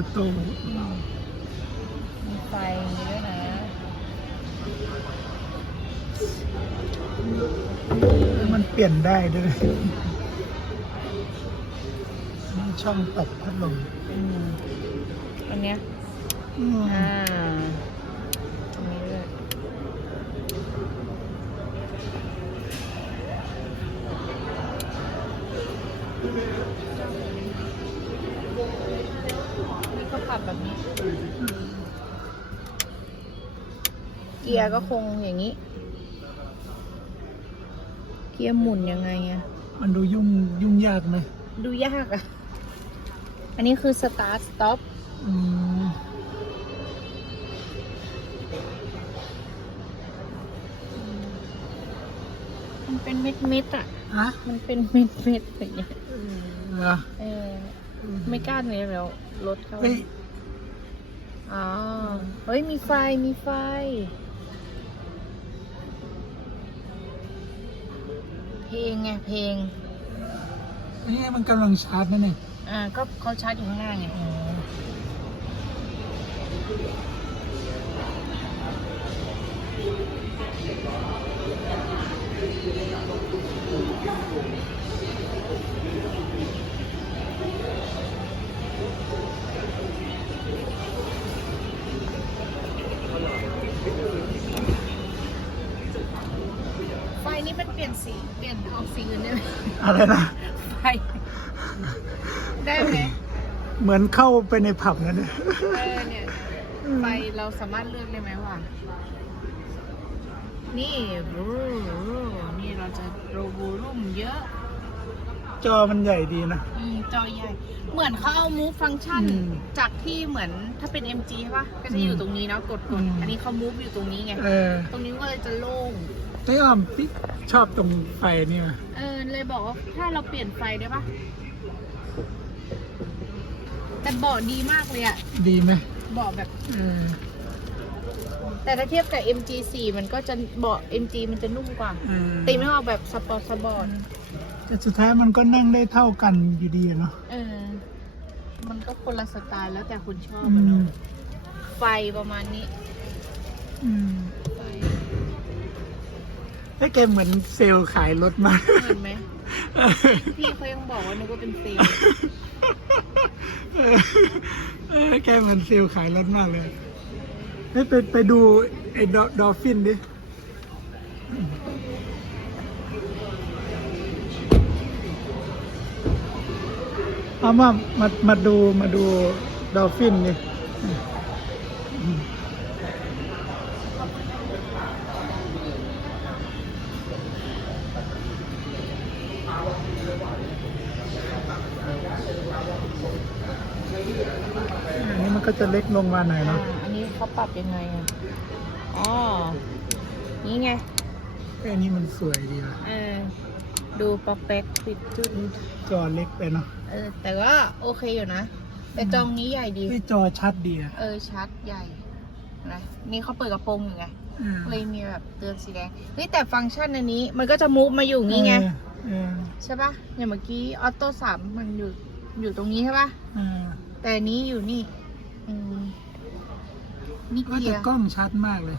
อโต้มีไฟด้วยนะมันเปลี่ยนได้ด้วยนี่ช่องปรับพัดลมอืมอันเนี้ยอืมอ่าตรงนี้ด้วยนี่ก็ปรับแบบนี้ เกียร์ก็คงอย่างนี้ เกียร์หมุนยังไงอะมันดูยุ่งยุ่งยากไหมดูยากอะอันนี้คือ start stop อืมมันเป็นเม็ดเม็ดๆอะฮะมันเป็นเม็ดเม็ดๆอย่างเงี้ยเหรอเออไม่กล้าเลยแล้วรถเขาเฮ้ยอ๋อ เฮ้ย มีไฟ มีไฟ เพลงไงเพลงนี่มันกำลังชาร์จนะเนี่ยอ่าก็เขาชาร์จอยู่ข้างหน้าไง ไฟนี่มันเปลี่ยนสี เปลี่ยนออกสีอื่นได้ไหมอะไรนะ ไฟ ได้ไหมเหมือนเข้าไปในผับนะเนี่ยเออเนี่ย ไฟเราสามารถเลือกได้ไหมว่า นี่รูรูนี่เราจะโรบูรุ่มเยอะ จอมันใหญ่ดีนะ อืมจอใหญ่ เหมือนเขาเอามูฟฟัง c t ชัน อืมจากที่เหมือนถ้าเป็น MG ใช่ปะก็จะอยู่อืมตรงนี้เนาะกดกอืดม อันนี้เขามูฟอยู่ตรงนี้ไง เออ ตรงนี้ก็เลยจะโล่งไอ้อ้อมพี่ชอบตรงไฟนี่ว่ะเออเลยบอกว่าถ้าเราเปลี่ยนไฟได้ปะแต่เบาะดีมากเลยอะดีไหมเบาะแบบ เออแต่ถ้าเทียบกับ MG4 มันก็จะเบาะ MG มันจะนุ่มกว่า เออตีไม่ออกแบบสปอร์ตสปอร์ตแต่สุดท้ายมันก็นั่งได้เท่ากันอยู่ดีอะเนาะเออ มันก็คนละสไตล์แล้วแต่คุณชอบอือะมเนาะไฟประมาณนี้ อืม ไฟไอ้แกเหมือนเซลล์ขายรถมาก เห็นไหม พี่เขายังบอกว่านึกว่าเป็นเซลล์เออเออแกเหมือนเซลล์ขายรถมากเลยเฮ้ยไปไปดูไอ้ดอดอฟฟินดิ เอามา มา มาดู มาดูดอลฟินดิอันนี้มัน ก็จะเล็กลงมาหน่อยอ่าเนาะอันนี้เขาปรับยังไงอะอ๋อนี่ไงเอ้ยอันนี้มันสวยดีว่ะเออดูปอกแป๊กปิดจุดจอเล็กไปเนาะเออ แต่ก็โอเคอยู่นะ แต่จองนี้ใหญ่ดีเฮ้ยจอชัดดีอะเออชัดใหญ่นะนี่เขาเปิดกระโปรงอยู่ไงอืมเลยมีแบบเตือนสีแดงเฮ้ยแต่ฟังก์ชันอันนี้มันก็จะมูฟมาอยู่งี้ไงเออเออใช่ปะอย่างเมื่อกี้ออโต้สามมันอยู่อยู่ตรงนี้ใช่ปะเออแต่อันนี้อยู่นี่ อืมนี่ว่าเกียแต่ร์กล้องชัดมากเลย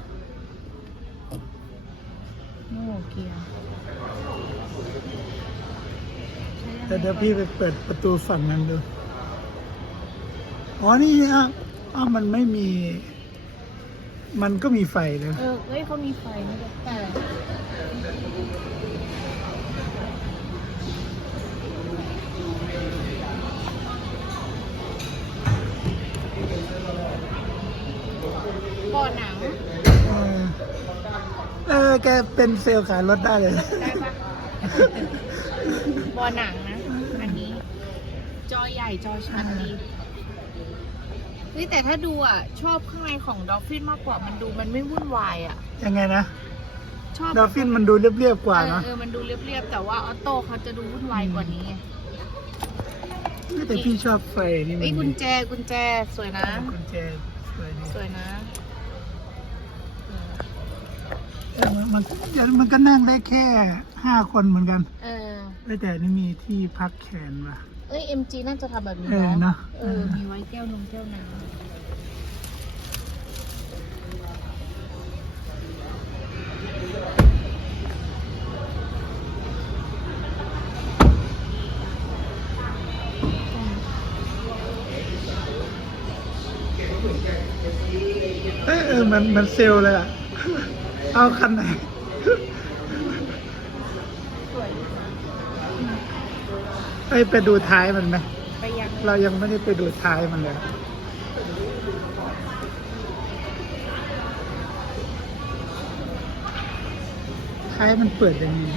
โอ้เกียร์แต่เดี๋ยวพี่ไปเปิดประตูฝั่งนั้นดู อ๋อ นี่อะอ้าวมันไม่มี มันก็มีไฟเลย เออเฮ้ยเขามีไฟนี่ด้วยแต่ ออแกเป็นเซลล์ขายรถได้เลย ได้ปะบอหนังนะ อันนี้ จอใหญ่จอชัดดีเฮ้ยแต่ถ้าดูอะ ชอบข้างในของดอฟฟินมากกว่ามันดูมันไม่วุ่นวายอะ ยังไงนะ ชอบดอลฟินมันดูเรียบๆกว่าเออเนาะเออมันดูเรียบๆแต่ว่าออโต้เขาจะดูวุ่นวายกว่านี้ไงแต่พี่ชอบไฟนี่มัเฮ้ยกุญแจกุญแจสวยนะ กุญแจสวยดี สวยนะ มันมันเดี๋ยวมันก็นั่งได้แค่ห้าคนเหมือนกันเออ เอ้ยแต่นี่มีที่พักแขนว่ะเเอ้ย MG น่าจะทำแบบนี้เออเนเนาะอะเออ มีไว้แก้วนมแก้วน้เอยเออมันมันเซลลเลยอะ เอาคันไหนำสวยเอ้ยไปดูท้ายมันไหมไปยังเรายังไม่ได้ไปดูท้ายมันเลยท้ายมันเปิดยังไง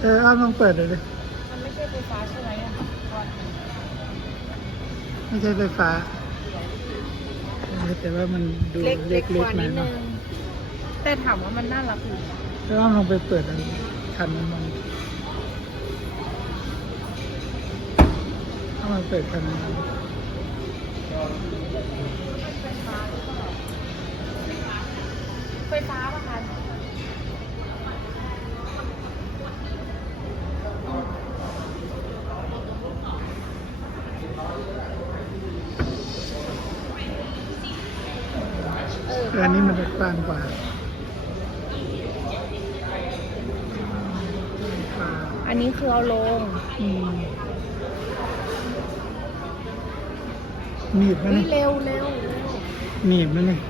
เออเอาลองเปิดเลยดิมันไม่ใช่ไฟฟ้าใช่ไหมอะก่อน ไม่ใช่ไฟฟ้าเออแต่ว่ามันดูเล็กเล็เล็กกๆกว่าหน่นิอยดนึเนาะงแต่ถามว่ามันน่ารักอยู่แล้วเอาลองไปเปิดอันคันนั้นมันเอามาเปิดคันนั้นมันไฟฟ้าป่ะคะ เออเอออันนี้มันจะกว้างกว่าอันนี้คือเอาลงอืมหนีบไหมเฮ้ยเนี่ยเร็วเร็วเร็ว หนีบไหมเนี่ย